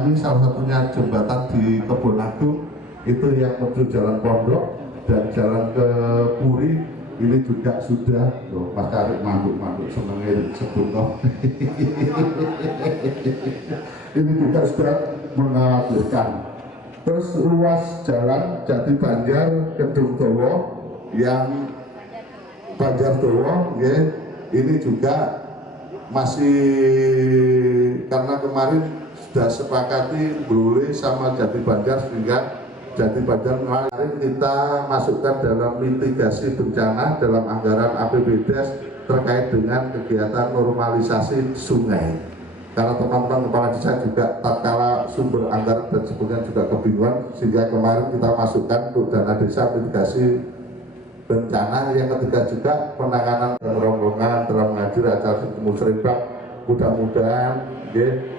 kami, salah satunya jembatan di Kebon Agung itu yang menuju Jalan Pondok dan jalan ke Puri ini juga sudah Mas Karik manduk senengnya sebut ini juga sudah mengkhawatirkan. Terus ruas jalan Jati Banjar Kedung Dowo yang Banjar Dowo ya, ini juga masih karena kemarin sudah sepakati boleh sama Jati Banjar sehingga Jati Banjar kemarin kita masukkan dalam mitigasi bencana dalam anggaran APBDes terkait dengan kegiatan normalisasi sungai. Karena teman-teman kepala desa juga tatkala sumber anggaran dan sebagainya juga kebingungan, sehingga kemarin kita masukkan untuk dana desa mitigasi bencana. Yang ketiga juga penanganan rombongan dalam menghadiri acara musribah. Mudah-mudahan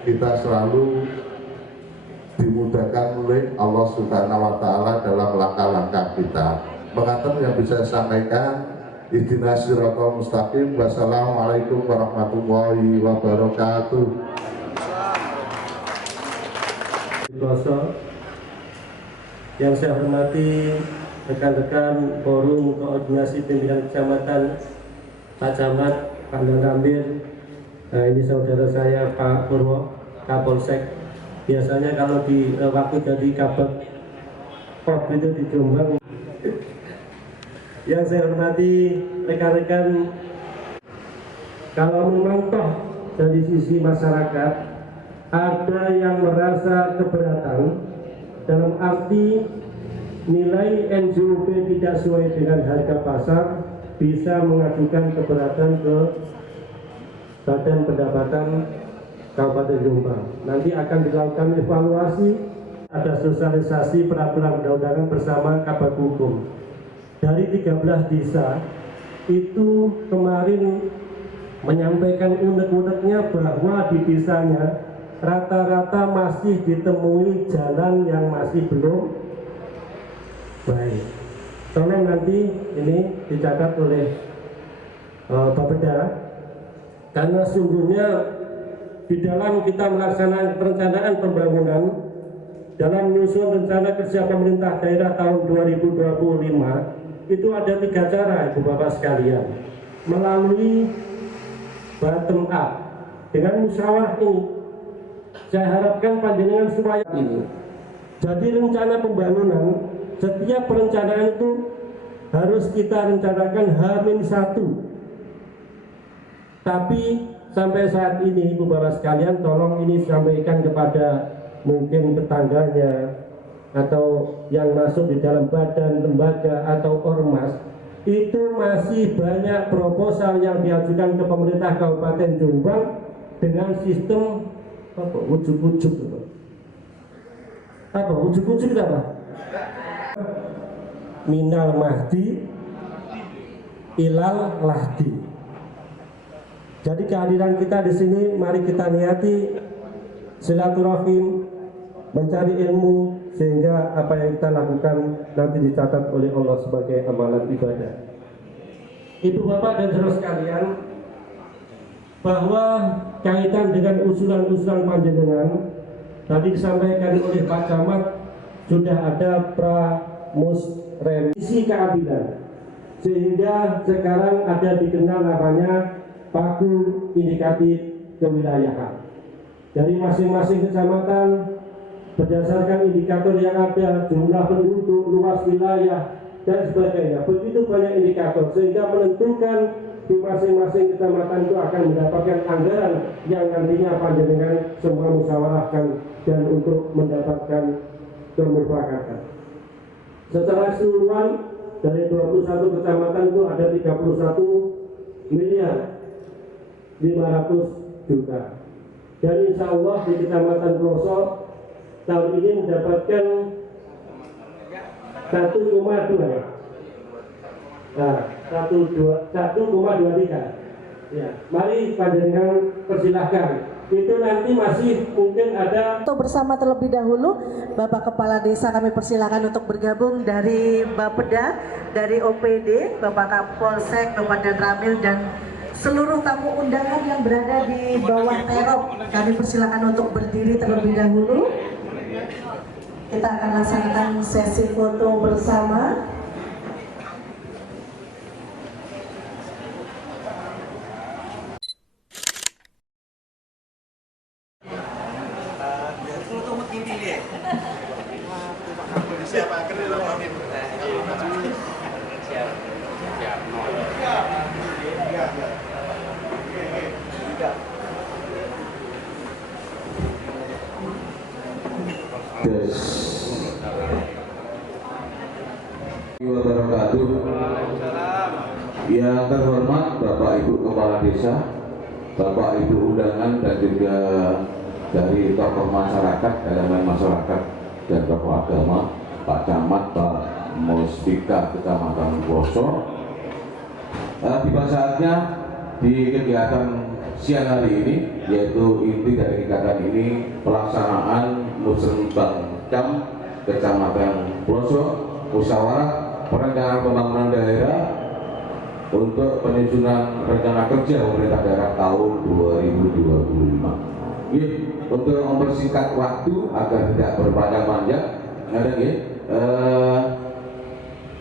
kita selalu dimudahkan oleh Allah Subhanahu wa Ta'ala dalam langkah-langkah kita. Mengatur yang bisa saya sampaikan, ihdinas siratal mustaqim. Wassalamualaikum warahmatullahi wabarakatuh. Yang saya hormati rekan-rekan forum koordinasi pimpinan kecamatan, Pak Camat, Pak Ramil, ini saudara saya Pak Purwo, Kapolsek. Biasanya kalau di waktu jadi kabak pop itu di Jombang. Yang saya hormati rekan-rekan, kalau memang toh dari sisi masyarakat ada yang merasa keberatan dalam arti nilai NJOP tidak sesuai dengan harga pasar, bisa mengajukan keberatan ke Badan Pendapatan Kabupaten Jombang. Nanti akan dilakukan evaluasi, ada sosialisasi peraturan undang-undangan bersama Kabag Hukum. Dari 13 desa itu kemarin menyampaikan unek-uneknya bahwa di desanya rata-rata masih ditemui jalan yang masih belum baik. Tolong nanti ini dicatat oleh Bapeda, karena sungguhnya di dalam kita melaksanakan perencanaan pembangunan dalam menyusun rencana kerja pemerintah daerah tahun 2025 itu ada 3 cara, Ibu Bapak sekalian, melalui bottom up dengan musyawarah ini. Saya harapkan panjenengan supaya ini jadi rencana pembangunan, setiap perencanaan itu harus kita rencanakan H-1. Tapi sampai saat ini, Ibu Bapak sekalian, tolong ini sampaikan kepada mungkin tetangganya atau yang masuk di dalam badan, lembaga atau ormas, itu masih banyak proposal yang diajukan ke pemerintah Kabupaten Jombang dengan sistem apa? Ujuk-ujuk apa? Ujuk-ujuk apa? Minal mahdi ilal lahdi. Jadi kehadiran kita di sini, mari kita niati silaturahim, mencari ilmu, sehingga apa yang kita lakukan nanti dicatat oleh Allah sebagai amalan ibadah. Ibu Bapak dan saudara sekalian, bahwa kaitan dengan usulan-usulan panjenengan tadi disampaikan oleh Pak Camat, sudah ada pramusrevisi keadilan, sehingga sekarang ada dikenal namanya paku indikatif kewilayahan. Dari masing-masing kecamatan berdasarkan indikator yang ada, jumlah penduduk, luas wilayah dan sebagainya, begitu banyak indikator sehingga menentukan di masing-masing kecamatan itu akan mendapatkan anggaran yang nantinya panjenengan semua musyawarahkan dan untuk mendapatkan kemufakatan. Secara keseluruhan dari 21 kecamatan itu ada 31 miliar 500 juta. Dan insya Allah di Kecamatan Pelosok tahun ini mendapatkan 1,2. Nah, 1,23. Ya, mari panjenengan persilahkan. Itu nanti masih mungkin ada. Untuk bersama terlebih dahulu, Bapak Kepala Desa kami persilahkan untuk bergabung dari Bapeda, dari OPD, Bapak Kapolsek, Kabupaten Ramil dan Seluruh tamu undangan yang berada di bawah terop, kami persilakan untuk berdiri terlebih dahulu. Kita akan laksanakan sesi foto bersama. Yang terhormat Bapak Ibu Kepala Desa, Bapak Ibu undangan dan juga dari tokoh masyarakat, elemen masyarakat dan tokoh agama, Pak Camat, Pak Muspika Kecamatan Ploso. Tiba saatnya di kegiatan siang hari ini, yaitu inti dari kegiatan ini pelaksanaan Musrenbang Cam Kecamatan Ploso, musyawarah perencanaan pembangunan daerah untuk penyusunan rencana kerja pemerintah daerah tahun 2025. Untuk mempersingkat waktu agar tidak berpanjang-panjang,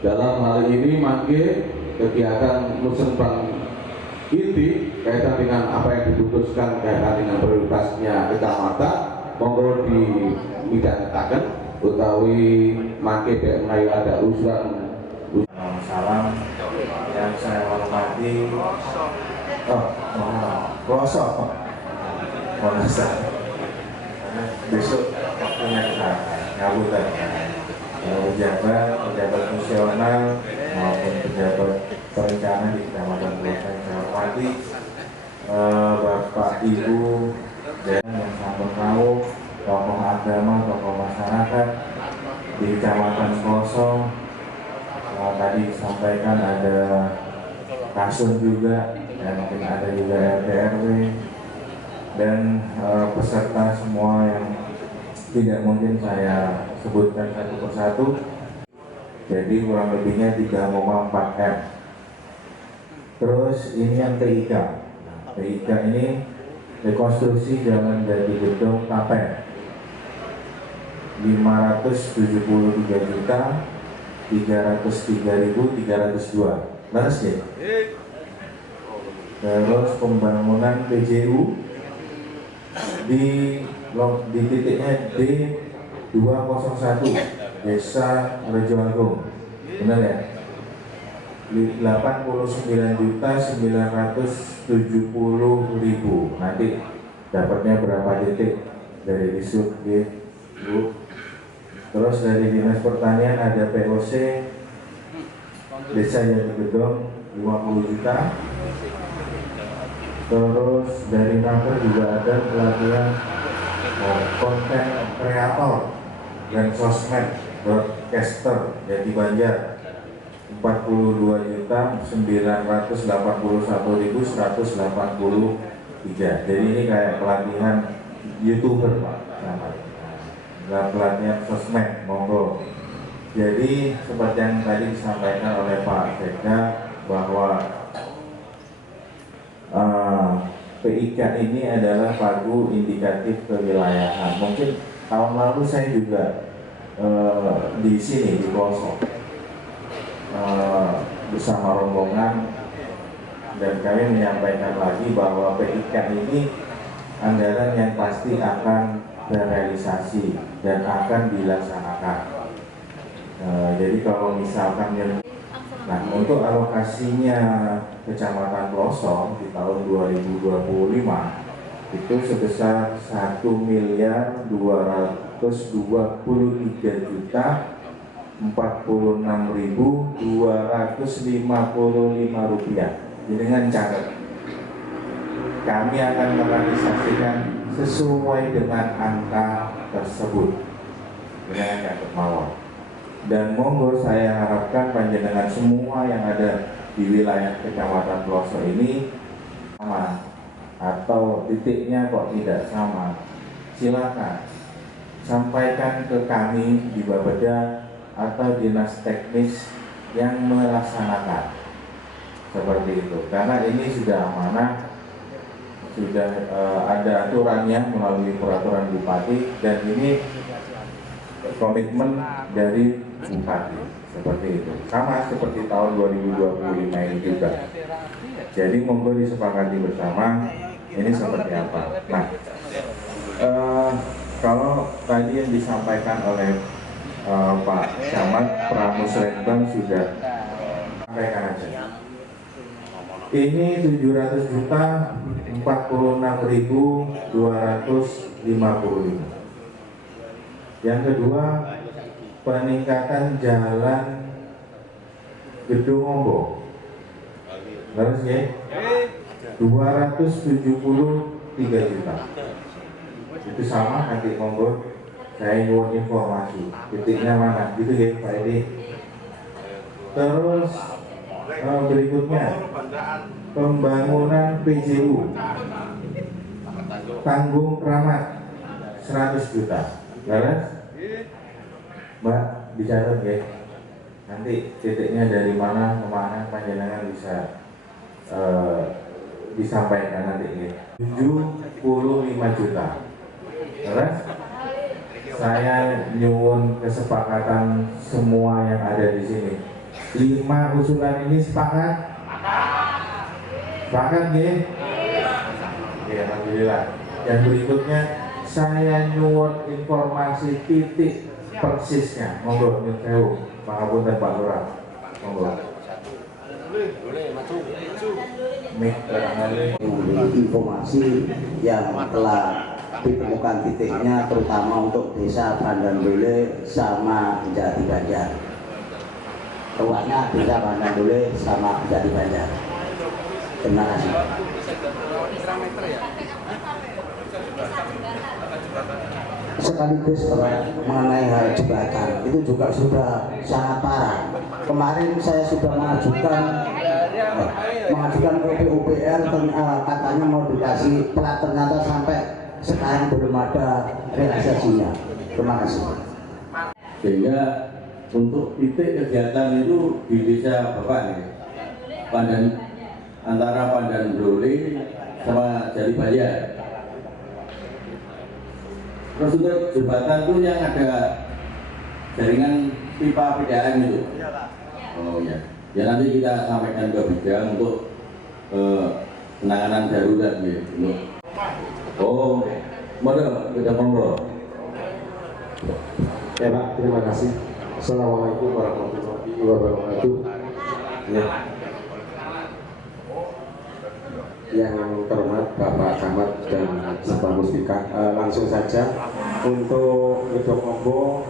dalam hal ini mangke kegiatan Musrenbang inti kaitan dengan apa yang diputuskan kaitan dengan prioritasnya kecamatan, monggo dimidangetaken utawi mangke menawi ada usulan. Salam yang saya hormati Ploso besok waktunya kita ngabutan pejabat fungsional maupun pejabat perencana di Kecamatan Ploso yang saya hormati, Bapak Ibu dan yang sampun tahu, tokoh agama, tokoh masyarakat di Kecamatan Ploso. Tadi disampaikan ada Kasun juga, dan mungkin ada juga RT RW dan peserta semua yang tidak mungkin saya sebutkan satu persatu. Jadi kurang lebihnya 3,4 M. Terus ini yang TIK. TIK ini rekonstruksi jalan dari gedung Tapen 573 juta 303.302, beres ya? Terus pembangunan PJU di titiknya D201 Desa Rejoagung, benar ya? 89.970.000. Nanti dapatnya berapa titik dari Disub Bu? Terus dari Dinas Pertanian ada POC Desa Jati Gedong 50 juta. Terus dari Naker juga ada pelatihan konten kreator dan sosmed broadcaster Jati Banjar 42.981.183. Jadi ini kayak pelatihan YouTuber Pak, pelatihan sosmed, monggo. Jadi seperti yang tadi disampaikan oleh Pak Sekda bahwa PIK ini adalah pagu indikatif kewilayahan. Mungkin tahun lalu saya juga di sini di Ploso bersama rombongan, dan kami menyampaikan lagi bahwa PIK ini anggaran yang pasti akan terrealisasi dan akan dilaksanakan. Jadi kalau misalkan untuk alokasinya Kecamatan Ploso di tahun 2025 itu sebesar 1.243.046.255 rupiah. Dengan cara kami akan merealisasikan sesuai dengan angka tersebut dengan catat mawon. Dan monggo saya harapkan panjenengan semua yang ada di wilayah Kecamatan Ploso ini sama, atau titiknya kok tidak sama, silakan sampaikan ke kami di Bapeda atau dinas teknis yang melaksanakan. seperti itu. Karena ini sudah amanah, sudah ada aturannya melalui peraturan bupati, dan ini komitmen dari bupati seperti itu. Sama seperti tahun 2025 ini juga. Jadi monggo disepakati bersama ini seperti apa. Nah, kalau tadi yang disampaikan oleh Pak Camat Pramusrembang sudah sampaikan aja. Ini 700 juta 46.255. Yang kedua, peningkatan jalan Gedung Ombo. Terus ya, 273 juta. Itu sama, nanti monggo saya nyuwun informasi titiknya mana gitu ya Pak Edi. Terus berikutnya, pembangunan PJU Tanggung Keramat 100 juta. Beres? Mbak, bicara ya. Nanti titiknya dari mana ke mana panjenengan bisa disampaikan nanti ya. 75 juta. Terus saya nyuwun kesepakatan semua yang ada di sini. 5 usulan ini sepakat? Sepakat ya? Oke, alhamdulillah. Yang berikutnya, saya nyuwun informasi titik persisnya. Monggo nyuwun sewu, pangapunten Pak Lurah. Monggo. Informasi yang telah ditemukan titiknya, terutama untuk desa Bandandule sama Jati Banjar. Ruangnya desa Bandandule sama Jati Banjar. Terima kasih. Sekaligus mengenai hal jembatan itu juga sudah sangat parah. Kemarin saya sudah mengajukan ke PUPR, katanya mau dikasih plat, ternyata sampai sekarang belum ada realisasinya. Terima kasih. Sehingga untuk titik kegiatan itu di desa Bapak nih, antara Pandandule sama Jati Banjar. Terus untuk jembatan itu yang ada jaringan pipa PDAM itu. Oh ya, ya nanti kita sampaikan ke bidang untuk penanganan darurat ya. Oh, monggo kita ngobrol. Ya Pak, terima kasih. Assalamualaikum warahmatullahi wabarakatuh. Ya. Yang terhormat Bapak Camat dan Bapak Muspika, langsung saja untuk Gedung Ombo.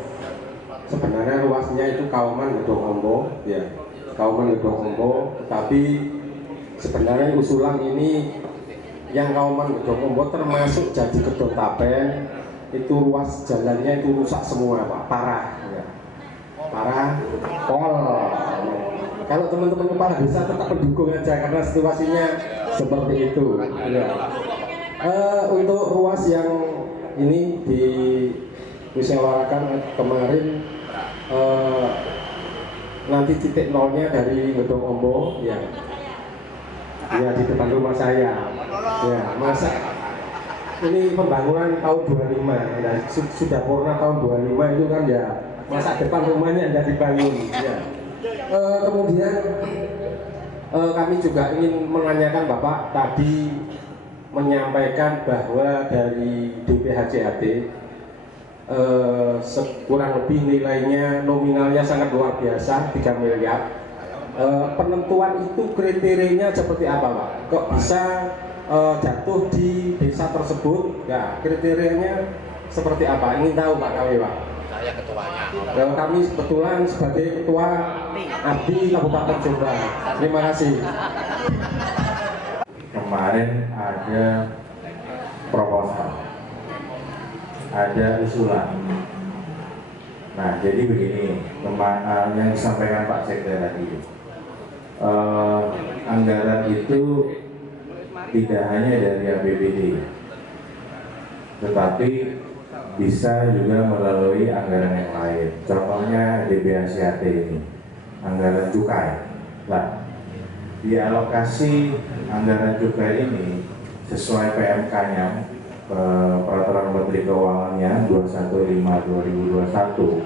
Sebenarnya luasnya itu Kauman Gedung Ombo, ya, Kauman Gedung Ombo. Tetapi sebenarnya usulan ini yang Kauman Gedung Ombo termasuk Jati Gedung Tapen, itu ruas jalannya itu rusak semua Pak, parah, ya. Parah, pol. Kalau teman-teman kepala desa tetap mendukung aja karena situasinya seperti itu. Ya. Untuk ruas yang ini dimusyawarahkan kemarin, nanti titik nolnya dari Gedung Ombo, ya, ya di depan rumah saya. Ya, masa ini pembangunan tahun 25, ya, sudah purna tahun 25 itu kan ya, masa depan rumahnya ada dibangun. Ya. Kemudian kami juga ingin menanyakan, Bapak tadi menyampaikan bahwa dari DPHJHT kurang lebih nilainya nominalnya sangat luar biasa, 3 miliar. Penentuan itu kriterianya seperti apa Pak? Kok bisa jatuh di desa tersebut? Ya, kriterianya seperti apa? Ingin tahu Pak kami Pak. Saya ketuanya. Kalau kami kebetulan sebagai ketua ABDI Kabupaten Jombang. Terima kasih. Kemarin ada proposal, ada usulan. Nah, jadi begini, yang disampaikan Pak Sekda tadi, anggaran itu tidak hanya dari APBD, tetapi bisa juga melalui anggaran yang lain. Contohnya DBHCAT ini, anggaran cukai. Nah, dialokasi anggaran cukai ini sesuai PMK-nya, Peraturan Menteri Keuangannya 215/2021,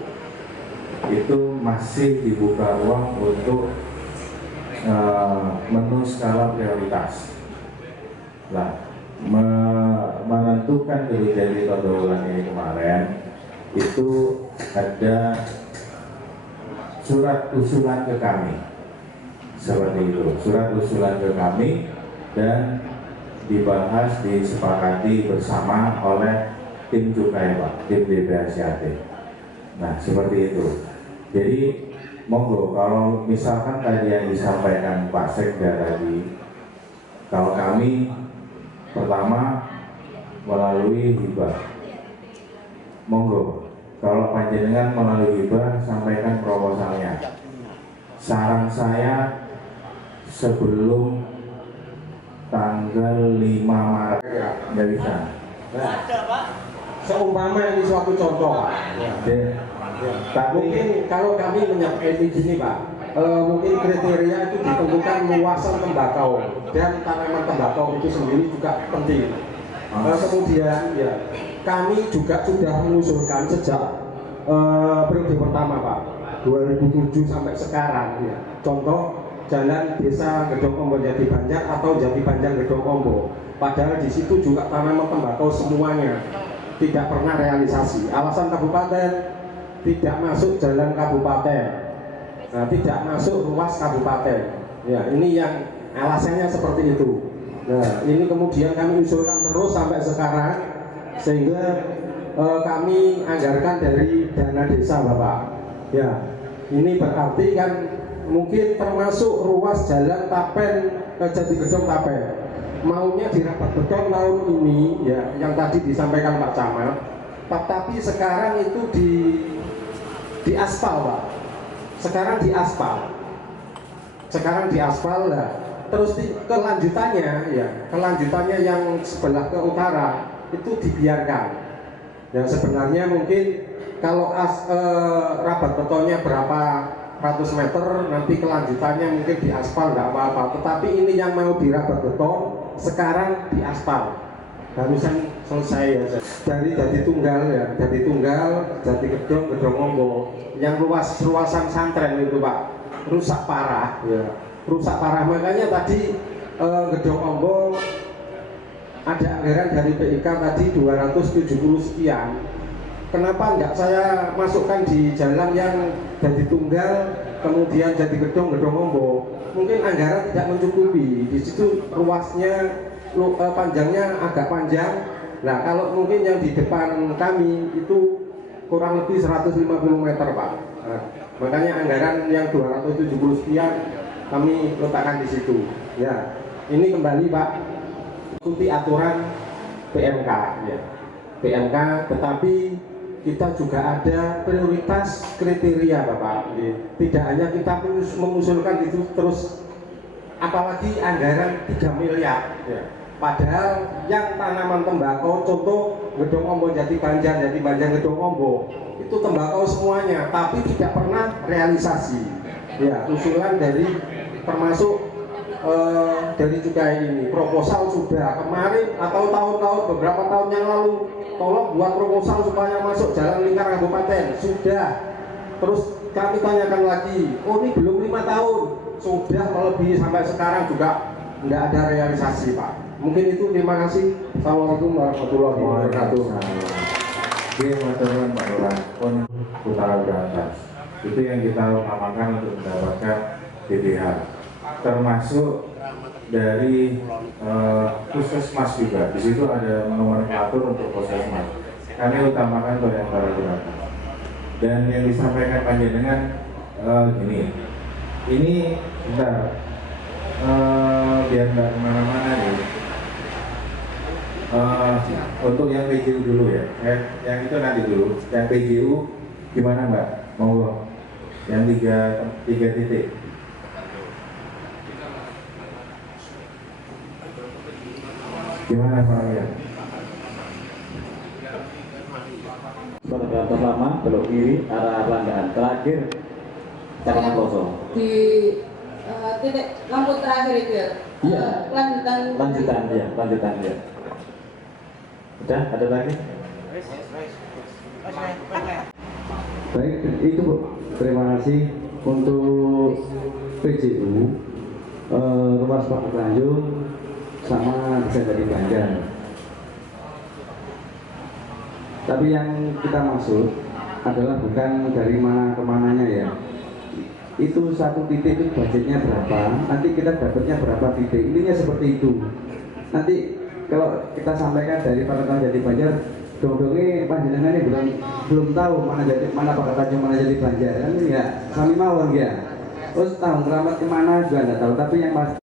itu masih dibuka ruang untuk menu skala prioritas. Nah, menentukan dari tahun bulan ini kemarin itu ada surat usulan ke kami, seperti itu, surat usulan ke kami dan dibahas, disepakati bersama oleh tim cukai Pak, tim DPRCAT. Nah, seperti itu. Jadi monggo, kalau misalkan tadi yang disampaikan Pak Sekda tadi, kalau kami pertama melalui hibah, monggo kalau panjenengan melalui hibah sampaikan proposalnya. Saran saya sebelum tanggal 5 Maret nggak bisa. Nah, seumpama ini suatu contoh Pak. Tapi Mungkin kalau kami menyampaikan di sini Pak, mungkin kriteria itu ditentukan luasan tembakau dan tanaman tembakau itu sendiri juga penting. Kemudian ya kami juga sudah mengusulkan sejak periode pertama Pak, 2007 sampai sekarang ya. Contoh jalan desa Gedong Ombo Jati Banjar atau Jati Banjar Gedong Ombo. Padahal di situ juga tanaman tembakau semuanya tidak pernah realisasi. Alasan kabupaten tidak masuk jalan kabupaten, nah, tidak masuk ruas kabupaten. Ya, ini yang alasannya seperti itu. Nah, ini kemudian kami usulkan terus sampai sekarang, sehingga kami anggarkan dari dana desa Bapak. Ya, ini berarti kan mungkin termasuk ruas jalan Tapen Jati Gedong Tapen. Maunya dirapat beton tahun ini, ya, yang tadi disampaikan Pak Camat. Tapi sekarang itu di aspal Pak. Sekarang di aspal lah. Terus kelanjutannya yang sebelah ke utara itu dibiarkan. Ya, sebenarnya mungkin kalau rabat betonnya berapa ratus meter, nanti kelanjutannya mungkin di aspal nggak apa-apa. Tetapi ini yang mau dirabat beton sekarang di aspal. Barusan selesai ya, dari Jati Tunggal ya, Jati Tunggal, Jati Gedong, Gedong Ombo, yang ruasan santren itu Pak, rusak parah ya, rusak parah. Makanya tadi Gedong Ombo ada anggaran dari PIK tadi 270 sekian. Kenapa enggak saya masukkan di jalan yang Jati Tunggal, kemudian Jati Gedong, Gedong Ombo? Mungkin anggaran tidak mencukupi. Di situ ruasnya, panjangnya agak panjang. Nah, kalau mungkin yang di depan kami itu kurang lebih 150 meter Pak. Nah, makanya anggaran yang 270 sekian kami letakkan di situ. Ya, ini kembali Pak, ikuti aturan PMK ya. PMK, tetapi kita juga ada prioritas kriteria Bapak. Tidak hanya kita mengusulkan itu terus, apalagi anggaran 3 miliar ya. Padahal yang tanaman tembakau, contoh Gedong Ombo Jati Banjar, Jati Banjar Gedong Ombo, itu tembakau semuanya, tapi tidak pernah realisasi. Ya, usulan dari termasuk dari cukai ini, proposal sudah kemarin atau tahun-tahun beberapa tahun yang lalu, tolong buat proposal supaya masuk jalan lingkar kabupaten, sudah. Terus kami tanyakan lagi, oh ini belum 5 tahun, sudah melebihi sampai sekarang juga tidak ada realisasi Pak. Mungkin itu, terima kasih. Assalamualaikum warahmatullahi wabarakatuh. Oke, teman-teman Pak Lurah pun Utara Berantas. Itu yang kita utamakan untuk mendapatkan DPH. Termasuk dari puskesmas juga. Di situ ada nomenklatur untuk puskesmas. Kami utamakan Utara Berantas. Dan yang disampaikan panjenengan gini. Ini bentar. Biar nggak kemana-mana nih. Untuk yang PJU dulu ya, yang itu nanti dulu. Yang PJU gimana Mbak? Monggo. Yang tiga titik. Gimana Pak ya? Pada pertama belok kiri arah Landaan, terakhir Carangan kosong. Di titik lampu terakhir itu ya? Iya. Lanjutan ya. Udah, ada lagi? Baik, itu Bu. Terima kasih untuk PJU, Ruas Pak Tanjung, sama bisa dari Banjar. Tapi yang kita maksud adalah bukan dari mana ke mananya ya. Itu satu titik itu budgetnya berapa, nanti kita dapatnya berapa titik. Intinya seperti itu. Nanti kalau kita sampaikan dari Pak Jadi Banjar, dong-dongnya panjenengan ini belum tahu mana Pak Tanjung, mana Jadi Banjar kan ya. Kami mau ya. Terus tahu keramat kemana juga nggak tahu. Tapi yang pasti